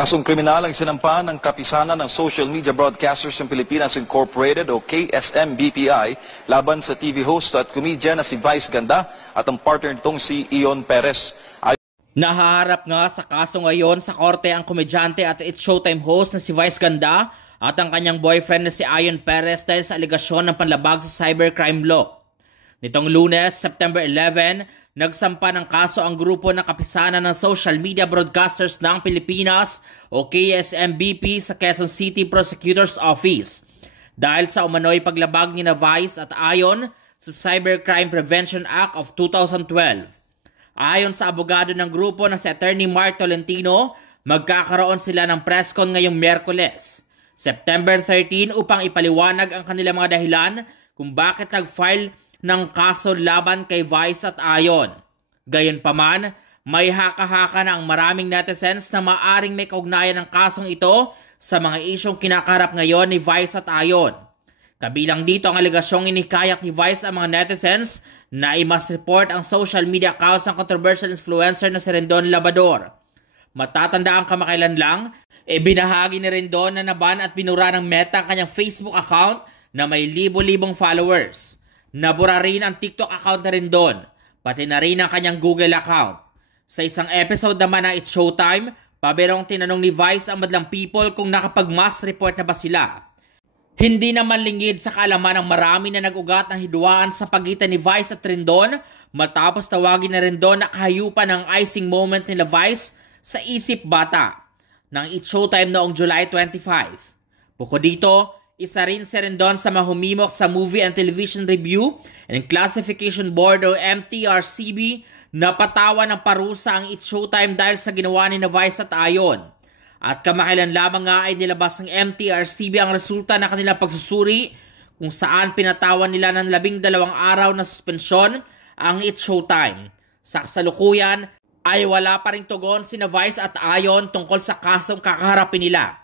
Kasong kriminal ang sinampa ng kapisanan ng Social Media Broadcasters ng Pilipinas Incorporated o KSM-BPI laban sa TV host at komedya na si Vice Ganda at ang partner nitong si Ion Perez. Nahaharap nga sa kaso ngayon sa korte ang komedyante at It's Showtime host na si Vice Ganda at ang kanyang boyfriend na si Ion Perez dahil sa alegasyon ng panlabag sa cybercrime law. Nitong Lunes, September 11, nagsampa ng kaso ang grupo ng kapisanan ng Social Media Broadcasters ng Pilipinas o KSM-BP sa Quezon City Prosecutor's Office dahil sa umano'y paglabag ni Vice at Ion sa Cybercrime Prevention Act of 2012. Ayon sa abogado ng grupo na si Attorney Mark Tolentino, magkakaroon sila ng press con ngayong Miyerkules, September 13 upang ipaliwanag ang kanilang mga dahilan kung bakit nag-file ng kaso laban kay Vice at Ion. Gayunpaman, may haka-haka na ang maraming netizens na maaring may kaugnayan ng kasong ito sa mga isyong kinakaharap ngayon ni Vice at Ion. Kabilang dito ang alegasyong inihikayat ni Vice ang mga netizens na i-mass report ang social media accounts ng controversial influencer na si Rendon Labador. Matatanda ang kamakailan lang, binahagi ni Rendon na naban at binura ng Meta ang kanyang Facebook account na may libo-libong followers. Nabura rin ang TikTok account na Rendon, pati na rin ang kanyang Google account. Sa isang episode naman ng It's Showtime, paberong tinanong ni Vice ang madlang people kung nakapag-mass report na ba sila. Hindi naman lingid sa kaalaman ng marami na nag-ugat ng hidwaan sa pagitan ni Vice at Rendon matapos tawagin na Rendon na kahayupan ng icing moment nila Vice sa isip bata ng It's Showtime noong July 25. Bukod dito, isa rin si Rendon sa mahumimok sa Movie and Television Review and Classification Board o MTRCB na patawa ng parusa ang It's Showtime dahil sa ginawa ni Vice at Ion. At kamakailan lamang nga ay nilabas ng MTRCB ang resulta ng kanilang pagsusuri kung saan pinatawan nila ng 12 araw na suspensyon ang It's Showtime. Sa kasalukuyan ay wala pa ring tugon si Vice at Ion tungkol sa kasong kakaharapin nila.